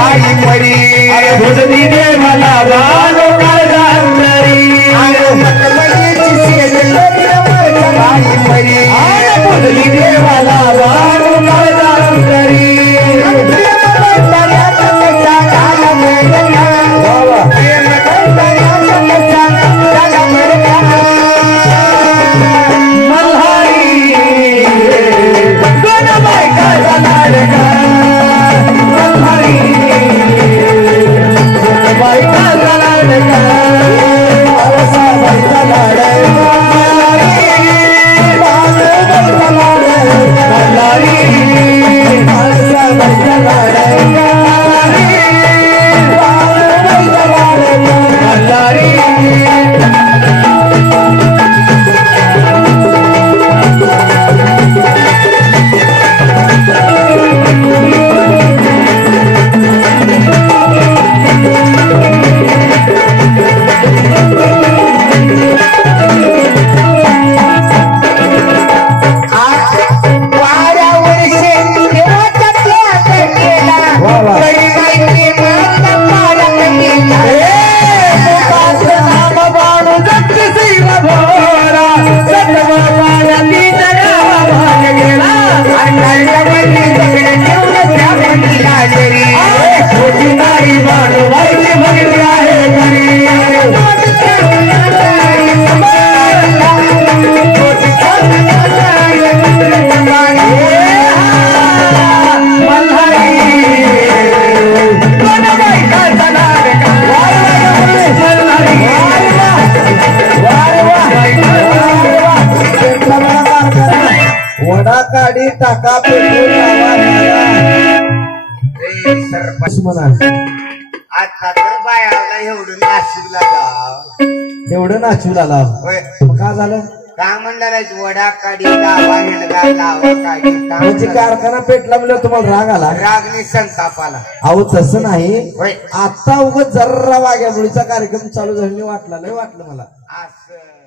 बाई मरी भोजनी देवाला वालो काळजांतरी बाई मरी भोजनी देवाला वालो काळजांतरी वडा काढी टाका आता तर बायाला एवढं नाशिकला जाव एवढं नाचू झाला का झालं का म्हणलं वडा काढी लावा हेणगा लावा काढी म्हणजे कारखाना पेटला म्हणजे तुम्हाला राग आला रागने संतापाला अहो तसं नाही आता उगाच जर्रा वाघ्या मुळीचा कार्यक्रम चालू झाल्याने वाटला लय वाटलं मला असं